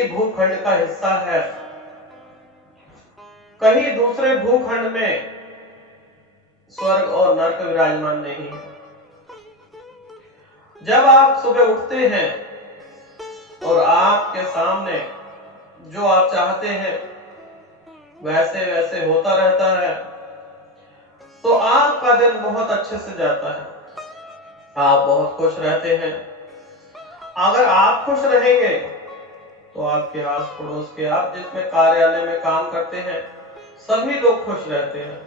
इसी भूखंड का हिस्सा है, कहीं दूसरे भूखंड में स्वर्ग और नरक विराजमान नहीं है। जब आप सुबह उठते हैं और आपके सामने जो आप चाहते हैं वैसे वैसे होता रहता है, तो आपका दिन बहुत अच्छे से जाता है, आप बहुत खुश रहते हैं। अगर आप खुश रहेंगे तो आपके आस पड़ोस के, आप जिसमें कार्यालय में काम करते हैं, सभी लोग खुश रहते हैं।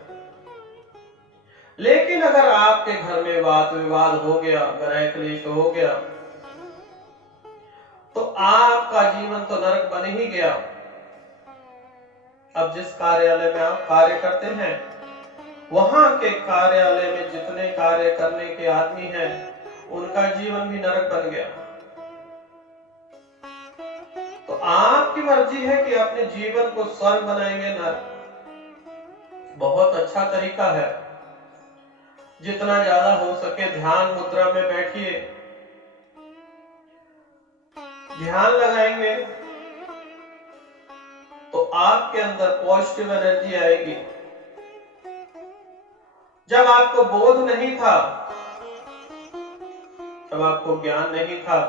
लेकिन अगर आपके घर में वाद विवाद हो गया, ग्रह क्लेश हो गया, तो आपका जीवन तो नरक बन ही गया। अब जिस कार्यालय में आप कार्य करते हैं, वहां के कार्यालय में जितने कार्य करने के आदमी हैं, उनका जीवन भी नरक बन गया। तो आपकी मर्जी है कि अपने जीवन को स्वर्ग बनाएंगे नरक। बहुत अच्छा तरीका है, जितना ज्यादा हो सके ध्यान मुद्रा में बैठिए, ध्यान लगाएंगे तो आपके अंदर पॉजिटिव एनर्जी आएगी। जब आपको बोध नहीं था, जब आपको ज्ञान नहीं था,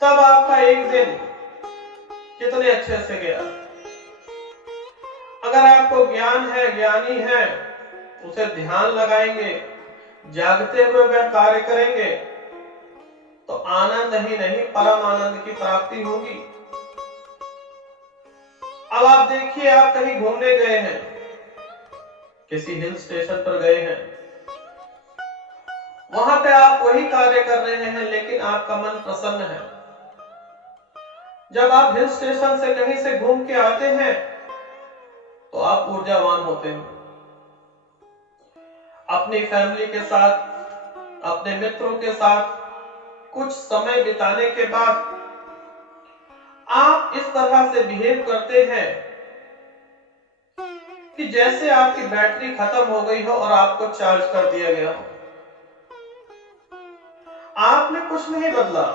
तब आपका एक दिन कितने अच्छे से गया। अगर आपको ज्ञान है, ज्ञानी है, उसे ध्यान लगाएंगे, जागते हुए वह कार्य करेंगे, तो आनंद ही नहीं परम आनंद की प्राप्ति होगी। अब आप देखिए, आप कहीं घूमने गए हैं, किसी हिल स्टेशन पर गए हैं, वहां पे आप वही कार्य कर रहे हैं, लेकिन आपका मन प्रसन्न है। जब आप हिल स्टेशन से कहीं से घूम के आते हैं तो आप ऊर्जावान होते हैं। अपनी फैमिली के साथ, अपने मित्रों के साथ कुछ समय बिताने के बाद आप इस तरह से बिहेव करते हैं कि जैसे आपकी बैटरी खत्म हो गई हो और आपको चार्ज कर दिया गया हो। आपने कुछ नहीं बदला,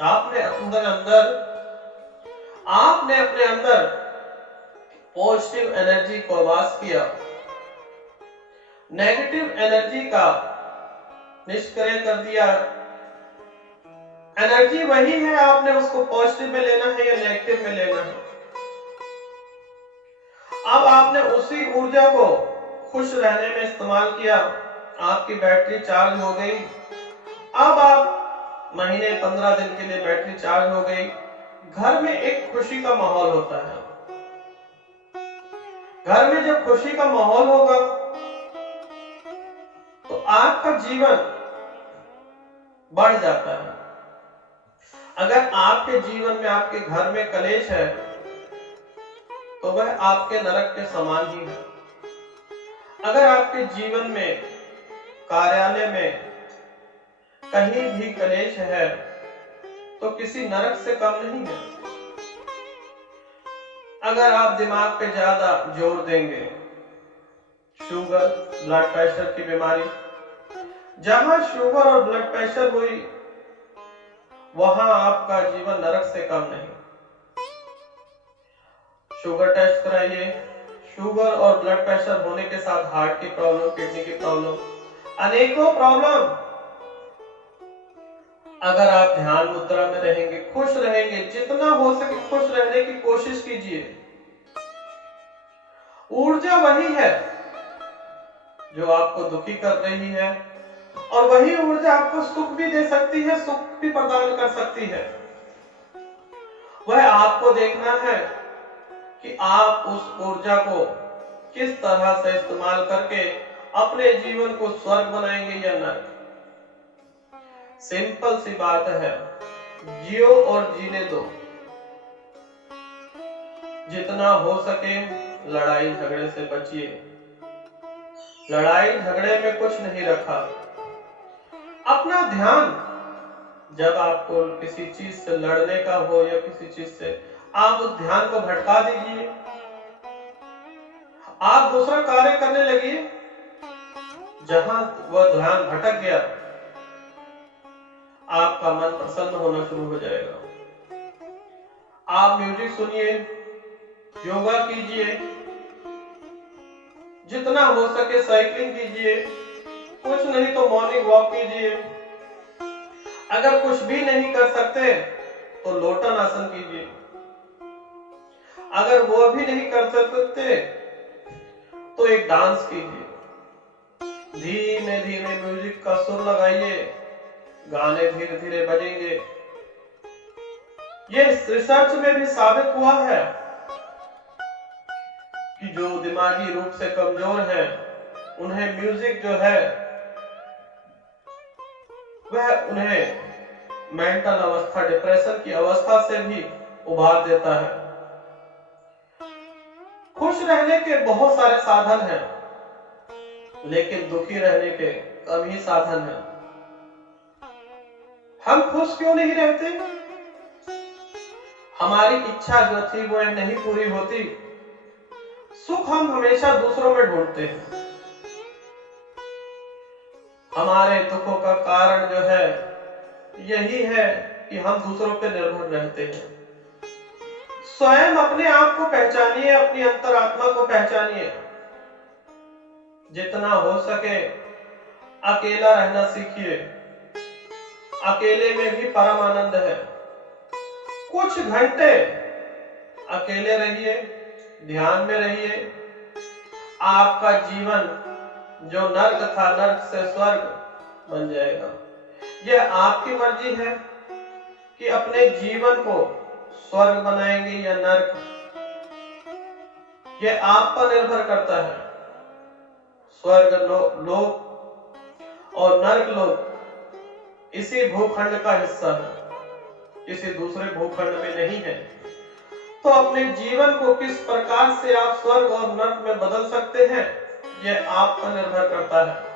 आपने अपने अंदर पॉजिटिव एनर्जी को वास किया, नेगेटिव एनर्जी का निष्क्रिय कर दिया। एनर्जी वही है, आपने उसको पॉजिटिव में लेना है या नेगेटिव में लेना है। अब आपने उसी ऊर्जा को खुश रहने में इस्तेमाल किया, आपकी बैटरी चार्ज हो गई। अब आप महीने 15 दिन के लिए बैटरी चार्ज हो गई। घर में एक खुशी का माहौल होता है। घर में जब खुशी का माहौल होगा तो आपका जीवन बढ़ जाता है। अगर आपके जीवन में, आपके घर में कलेश है, तो वह आपके नरक के समान ही है। अगर आपके जीवन में, कार्यालय में कहीं भी कलेश है, तो किसी नरक से कम नहीं है। अगर आप दिमाग पे ज्यादा जोर देंगे, शुगर, ब्लड प्रेशर की बीमारी, जहां शुगर और ब्लड प्रेशर हुई, वहां आपका जीवन नरक से कम नहीं। शुगर टेस्ट कराइए, शुगर और ब्लड प्रेशर होने के साथ हार्ट की प्रॉब्लम, किडनी की प्रॉब्लम, अनेकों प्रॉब्लम। अगर आप ध्यान मुद्रा में रहेंगे, खुश रहेंगे, जितना हो सके खुश रहने की कोशिश कीजिए। ऊर्जा वही है जो आपको दुखी कर रही है, और वही ऊर्जा आपको सुख भी दे सकती है, सुख भी प्रदान कर सकती है। वह आपको देखना है कि आप उस ऊर्जा को किस तरह से इस्तेमाल करके अपने जीवन को स्वर्ग बनाएंगे या नरक। सिंपल सी बात है, जियो और जीने दो। जितना हो सके लड़ाई झगड़े से बचिए। लड़ाई झगड़े में कुछ नहीं रखा। अपना ध्यान, जब आपको किसी चीज से लड़ने का हो या किसी चीज से, आप उस ध्यान को भटका दीजिए। आप दूसरा कार्य करने लगिए। जहां वह ध्यान भटक गया, आपका मन प्रसन्न होना शुरू हो जाएगा। आप म्यूजिक सुनिए, योगा कीजिए, जितना हो सके साइकिलिंग कीजिए, कुछ नहीं तो मॉर्निंग वॉक कीजिए। अगर कुछ भी नहीं कर सकते तो लोटन आसन कीजिए। अगर वो भी नहीं कर सकते तो एक डांस कीजिए। धीमे धीमे म्यूजिक का सुर लगाइए, गाने धीरे धीरे बजेंगे। ये रिसर्च में भी साबित हुआ है कि जो दिमागी रूप से कमजोर हैं, उन्हें म्यूजिक जो है वह उन्हें मेंटल अवस्था, डिप्रेशन की अवस्था से भी उबार देता है। खुश रहने के बहुत सारे साधन हैं, लेकिन दुखी रहने के कम ही साधन हैं। हम खुश क्यों नहीं रहते? हमारी इच्छा जो थी वो नहीं पूरी होती। सुख हम हमेशा दूसरों में ढूंढते हैं। हमारे दुखों का कारण जो है यही है कि हम दूसरों पर निर्भर रहते हैं। स्वयं अपने आप को पहचानिए, अपनी अंतरात्मा को पहचानिए। जितना हो सके अकेला रहना सीखिए। अकेले में भी परम आनंद है। कुछ घंटे अकेले रहिए, ध्यान में रहिए। आपका जीवन जो नर्क था, नर्क से स्वर्ग बन जाएगा। यह आपकी मर्जी है कि अपने जीवन को स्वर्ग बनाएंगे या नर्क, यह आप पर निर्भर करता है। स्वर्ग लोक और नर्क लोक इसी भूखंड का हिस्सा है, किसी दूसरे भूखंड में नहीं है। तो अपने जीवन को किस प्रकार से आप स्वर्ग और नर्क में बदल सकते हैं, यह आप पर निर्भर करता है।